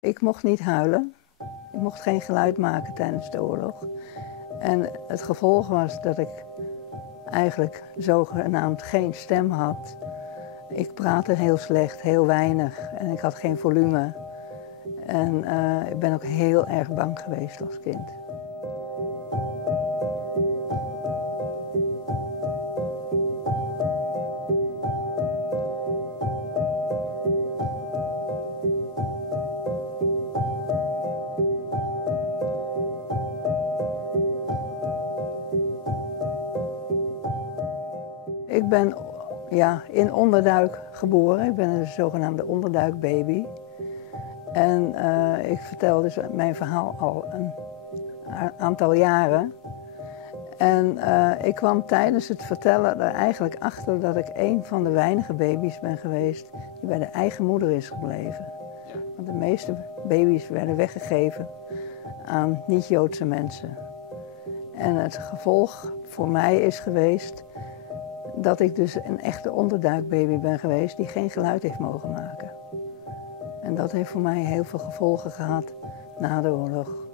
Ik mocht niet huilen. Ik mocht geen geluid maken tijdens de oorlog. En het gevolg was dat ik eigenlijk zogenaamd geen stem had. Ik praatte heel slecht, heel weinig en ik had geen volume. En ik ben ook heel erg bang geweest als kind. Ik ben in Onderduik geboren. Ik ben een zogenaamde onderduikbaby. En ik vertel dus mijn verhaal al een aantal jaren. En ik kwam tijdens het vertellen er eigenlijk achter dat ik een van de weinige baby's ben geweest die bij de eigen moeder is gebleven. Want de meeste baby's werden weggegeven aan niet-Joodse mensen. En het gevolg voor mij is geweest dat ik dus een echte onderduikbaby ben geweest die geen geluid heeft mogen maken. En dat heeft voor mij heel veel gevolgen gehad na de oorlog.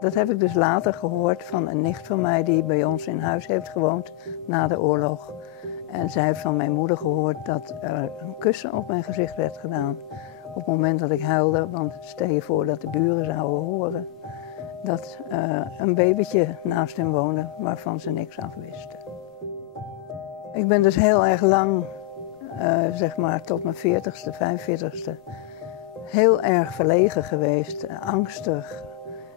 Dat heb ik dus later gehoord van een nicht van mij die bij ons in huis heeft gewoond na de oorlog. En zij heeft van mijn moeder gehoord dat er een kussen op mijn gezicht werd gedaan. Op het moment dat ik huilde, want stel je voor dat de buren zouden horen dat een babytje naast hem woonde waarvan ze niks af wisten. Ik ben dus heel erg lang, zeg maar tot mijn 40ste, 45ste, heel erg verlegen geweest, angstig,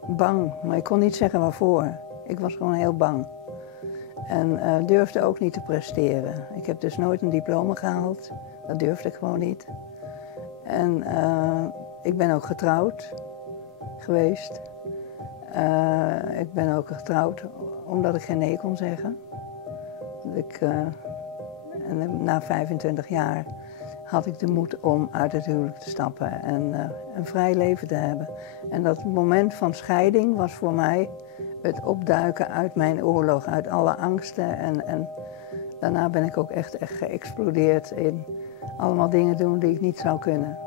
bang. Maar ik kon niet zeggen waarvoor. Ik was gewoon heel bang. En durfde ook niet te presteren. Ik heb dus nooit een diploma gehaald. Dat durfde ik gewoon niet. En ik ben ook getrouwd geweest. Ik ben ook getrouwd omdat ik geen nee kon zeggen. En na 25 jaar had ik de moed om uit het huwelijk te stappen en een vrij leven te hebben. En dat moment van scheiding was voor mij het opduiken uit mijn oorlog, uit alle angsten. En daarna ben ik ook echt geëxplodeerd in allemaal dingen doen die ik niet zou kunnen.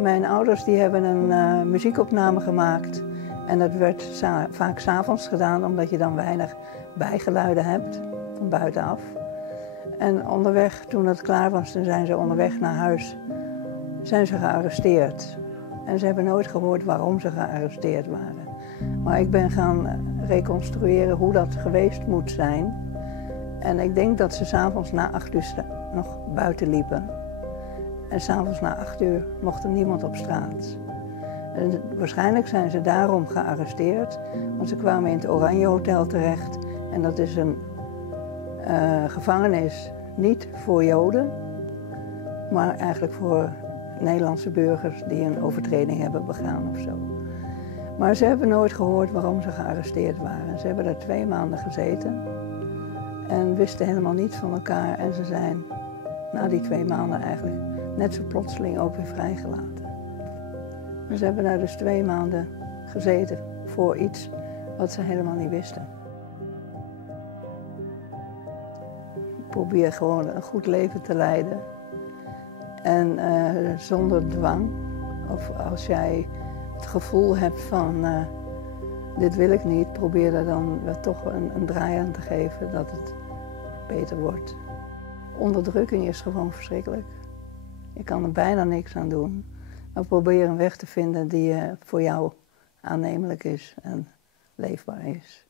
Mijn ouders die hebben een muziekopname gemaakt en dat werd vaak 's avonds gedaan omdat je dan weinig bijgeluiden hebt van buitenaf. En onderweg, toen het klaar was, dan zijn ze onderweg naar huis, zijn ze gearresteerd. En ze hebben nooit gehoord waarom ze gearresteerd waren. Maar ik ben gaan reconstrueren hoe dat geweest moet zijn. En ik denk dat ze 's avonds na 8 uur nog buiten liepen. En s'avonds na 8 uur mocht er niemand op straat. En waarschijnlijk zijn ze daarom gearresteerd, want ze kwamen in het Oranje Hotel terecht. En dat is een gevangenis niet voor Joden, maar eigenlijk voor Nederlandse burgers die een overtreding hebben begaan of zo. Maar ze hebben nooit gehoord waarom ze gearresteerd waren. Ze hebben er 2 maanden gezeten en wisten helemaal niets van elkaar. En ze zijn na die 2 maanden eigenlijk net zo plotseling ook weer vrijgelaten. En ze hebben daar dus 2 maanden gezeten voor iets wat ze helemaal niet wisten. Ik probeer gewoon een goed leven te leiden. En zonder dwang. Of als jij het gevoel hebt van dit wil ik niet, probeer er dan toch een draai aan te geven dat het beter wordt. Onderdrukking is gewoon verschrikkelijk. Je kan er bijna niks aan doen. Maar probeer een weg te vinden die voor jou aannemelijk is en leefbaar is.